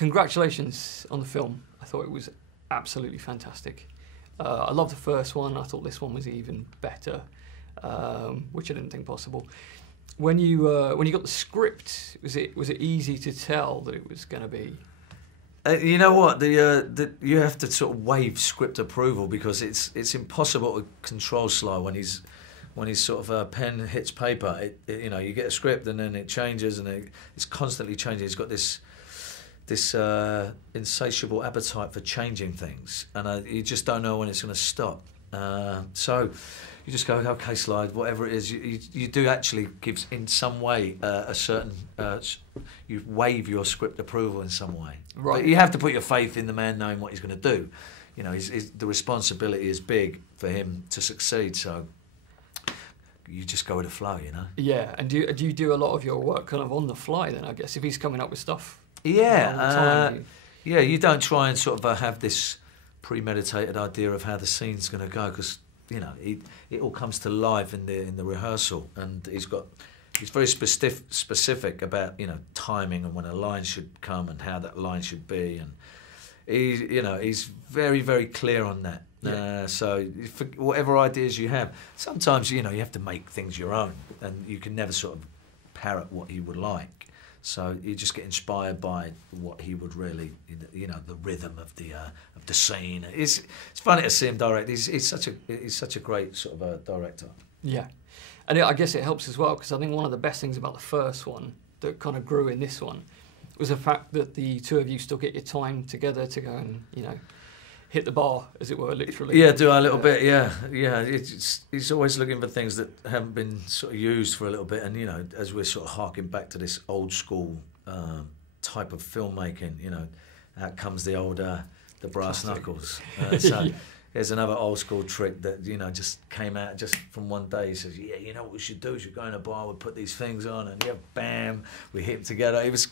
congratulations on the film. I thought it was absolutely fantastic. I loved the first one. I thought this one was even better, which I didn't think possible. When you got the script, was it easy to tell that it was going to be? You know what? You have to sort of waive script approval because it's impossible to control Sly when he's sort of pen hits paper. You know, you get a script and then it changes and it's constantly changing. He's got this insatiable appetite for changing things, and you just don't know when it's going to stop. So you just go, okay, Sly, whatever it is, you do actually give in some way a certain. You waive your script approval in some way. Right. But you have to put your faith in the man knowing what he's going to do. You know, the responsibility is big for him to succeed. So you just go with the flow, you know. Yeah, and do you do a lot of your work kind of on the fly then? I guess if he's coming up with stuff. Yeah, you don't try and sort of have this premeditated idea of how the scene's going to go because you know it all comes to life in the rehearsal, and he's very specific about timing and when a line should come and how that line should be, and he's very, very clear on that. Yeah. So for whatever ideas you have, sometimes you have to make things your own, and you can never sort of parrot what he would like. So you just get inspired by what he would really, the rhythm of the scene. It's funny to see him direct. He's such a great sort of director. Yeah, and I guess it helps as well because I think one of the best things about the first one that kind of grew in this one was the fact that the two of you still get your time together to go and hit the bar, as it were, literally. Yeah, do a little bit. Yeah. He's always looking for things that haven't been sort of used for a little bit, and as we're sort of harking back to this old school type of filmmaking, out comes the old the brass knuckles. So Yeah. There's another old school trick that just came out just from one day. He says, "Yeah, you know what we should do? We should go in a bar, we put these things on, and bam, we hit them together." It was,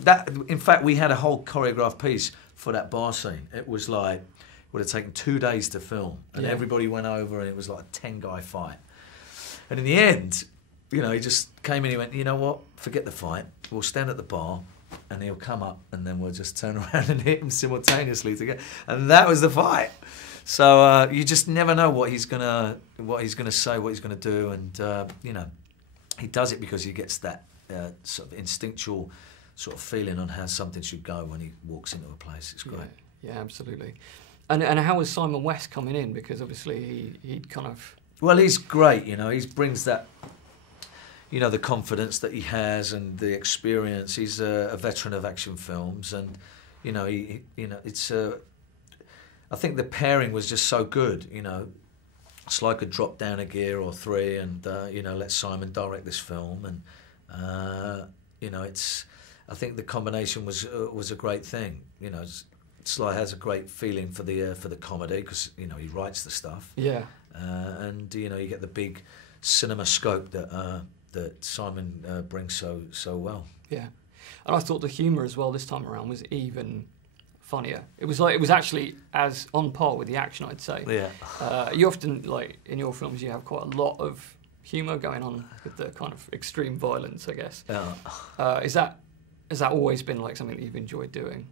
that. In fact, we had a whole choreographed piece for that bar scene. It was like, it would have taken 2 days to film, and everybody went over, and it was like a 10-guy fight. And in the end, he just came in. He went, "You know what? Forget the fight. We'll stand at the bar, and he'll come up, and then we'll just turn around and hit him simultaneously together." And that was the fight. So you just never know what he's gonna say, what he's gonna do, and he does it because he gets that sort of instinctual sort of feeling on how something should go when he walks into a place. It's great. Yeah, absolutely. And how was Simon West coming in? Because obviously he'd kind of... Well, he's great, he brings that, the confidence that he has and the experience. He's a veteran of action films, and, it's... I think the pairing was just so good, Sly could drop down a gear or 3 and, let Simon direct this film, and, it's... I think the combination was a great thing. Sly has a great feeling for the comedy because he writes the stuff. Yeah. And you get the big cinema scope that Simon brings so well. Yeah, and I thought the humour as well this time around was even funnier. It was actually as on par with the action, I'd say. Yeah. You often, like in your films, you have quite a lot of humour going on with the kind of extreme violence, I guess. Yeah. Has that always been like something that you've enjoyed doing?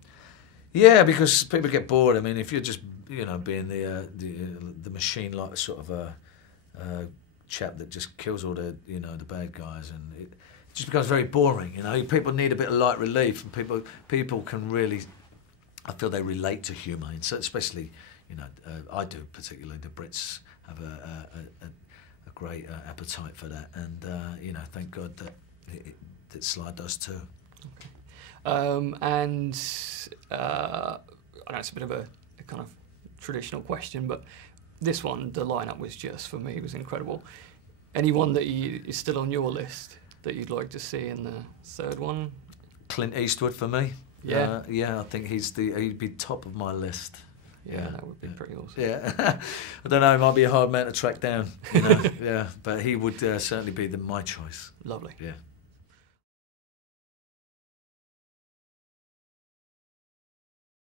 Yeah, because people get bored. I mean, if you're just being the machine like sort of a chap that just kills all the the bad guys, and it just becomes very boring. People need a bit of light relief, and people can really, I feel they relate to humour, and so especially I do particularly. The Brits have a great appetite for that, and thank God that Sly does too. Okay. And I know it's a bit of a kind of traditional question, but this one, the lineup was just, for me, was incredible. Anyone that is still on your list that you'd like to see in the third one? Clint Eastwood for me. Yeah. I think he'd be top of my list. Yeah, that would be pretty awesome. Yeah, I don't know, he might be a hard man to track down, yeah, but he would certainly be my choice. Lovely. Yeah.